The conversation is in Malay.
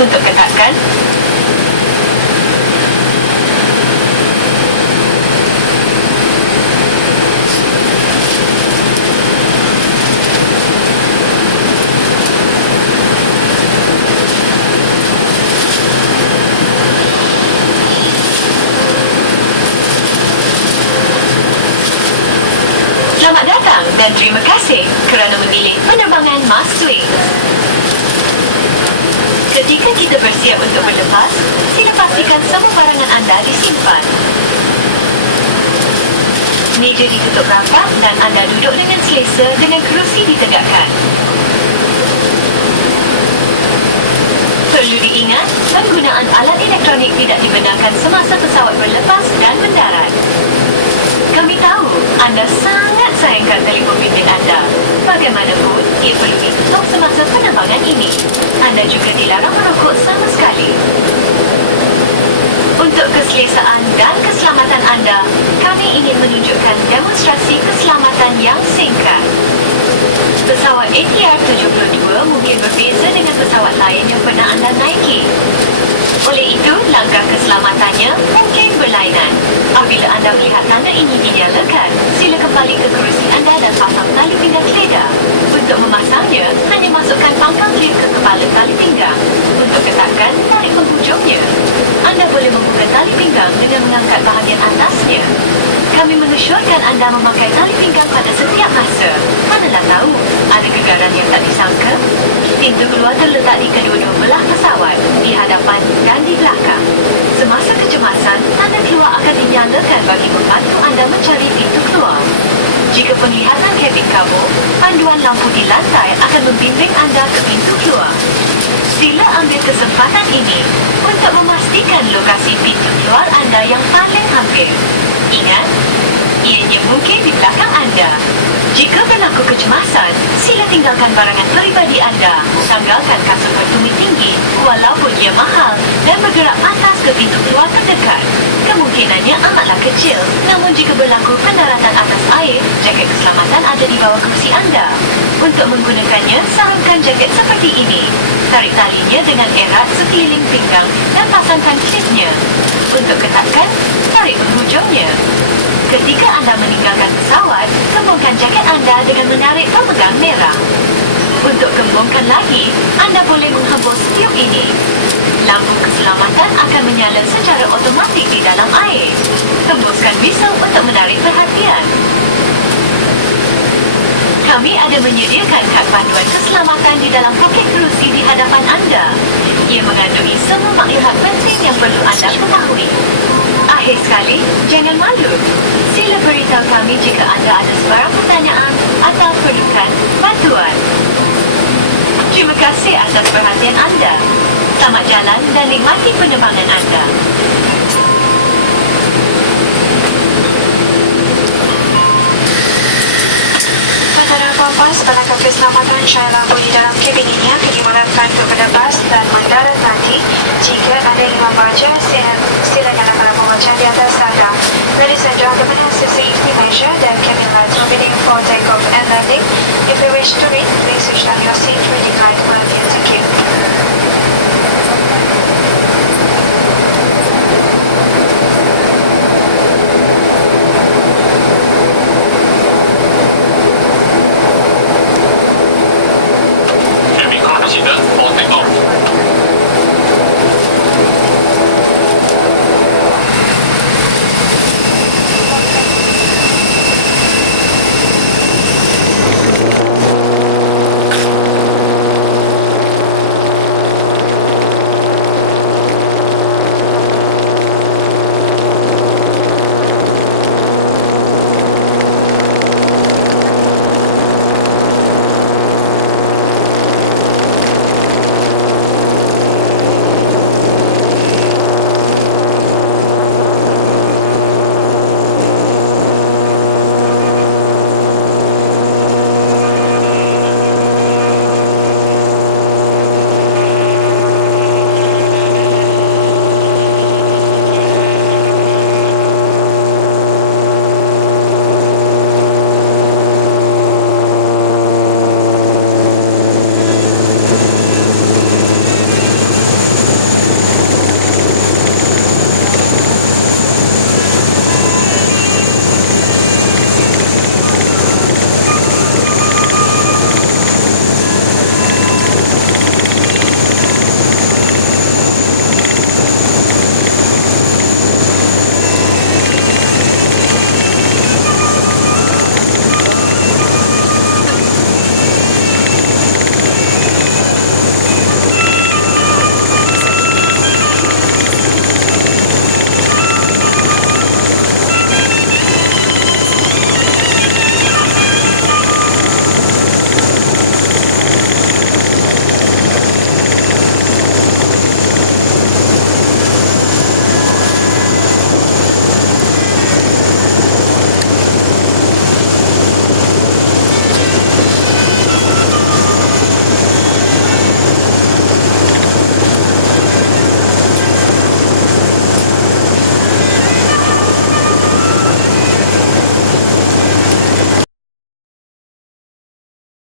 Untuk ketatkan, selamat datang dan terima kasih kerana memilih penerbangan Maswings. Ketika kita bersiap untuk berlepas, sila pastikan semua barangan anda disimpan. Meja ditutup rapat dan anda duduk dengan selesa dengan kerusi ditegakkan. Perlu diingat, penggunaan alat elektronik tidak dibenarkan semasa pesawat berlepas dan mendarat. Kami tahu anda sangat sayangkan telefon bimbit anda. Bagaimanapun, ia perlu ditutup semasa penerbangan ini. Anda juga dilarang merokok sama sekali. Untuk keselesaan dan keselamatan anda, kami ingin menunjukkan demonstrasi keselamatan yang singkat. Pesawat ATR 72 mungkin berbeza dengan pesawat lain yang pernah anda naiki. Oleh itu, langkah keselamatannya mungkin berlainan. Apabila anda melihat tanda ini dinyalakan, sila kembali ke kerusi anda dan pasang tali pinggang keledar. Untuk memasangnya, hanya masukkan pangkal lip ke kepala tali pinggang. Untuk ketatkan, tarik penghujungnya. Anda boleh membuka tali pinggang dengan mengangkat bahagian atasnya. Kami mengesyorkan anda memakai tali pinggang pada setiap masa. Manalah tahu, ada gegaran yang tak disangka. Pintu keluar terletak di kedua-dua belah pesawat, di hadapan dan di belakang. Semasa kecemasan, tanda keluar akan dinyalakan bagi membantu anda mencari pintu keluar. Jika penglihatan kabin kabur, panduan lampu di lantai akan membimbing anda ke pintu keluar. Sila ambil kesempatan ini untuk memastikan lokasi pintu keluar anda yang paling hampir. Ingat, ianya mungkin di belakang anda. Jika berlaku kecemasan, sila tinggalkan barangan peribadi anda, tanggalkan kasut bertumit tinggi walaupun ia mahal dan bergerak pantas ke pintu keluar terdekat. Kemungkinannya amatlah kecil, namun jika berlaku pendaratan atas air, jaket keselamatan ada di bawah kerusi anda. Untuk menggunakannya, sarungkan jaket seperti ini. Tarik talinya dengan erat sekeliling pinggang dan pasangkan klipnya. Untuk ketatkan, tarik penghujungnya. Ketika anda meninggalkan pesawat, gembungkan jaket anda dengan menarik pemegang merah. Untuk gembungkan lagi, anda boleh menghembus tiup ini. Lampu keselamatan akan menyala secara otomatik di dalam air. Hembuskan whistle untuk menarik perhatian. Kami ada menyediakan kad panduan keselamatan di dalam poket kerusi di hadapan anda. Ia mengandungi semua maklumat penting yang perlu anda ketahui. Akhir sekali, jangan malu. Sila beritahu kami jika anda ada sebarang pertanyaan atau perlukan bantuan. Terima kasih atas perhatian anda. Selamat jalan dan nikmati penerbangan anda. Saudara puan-puan, sebenarnya keselamatan syai lampu di dalam kabin ini akan digunakan untuk berlepas dan mendarat nanti. Jika ada yang membaca, silakan para pembaca di atas anda. Ladies and gentlemen, as a safety measure, the cabin lights will be dim for takeoff and landing. If you wish to read, please switch on your seat reading light. Thank you.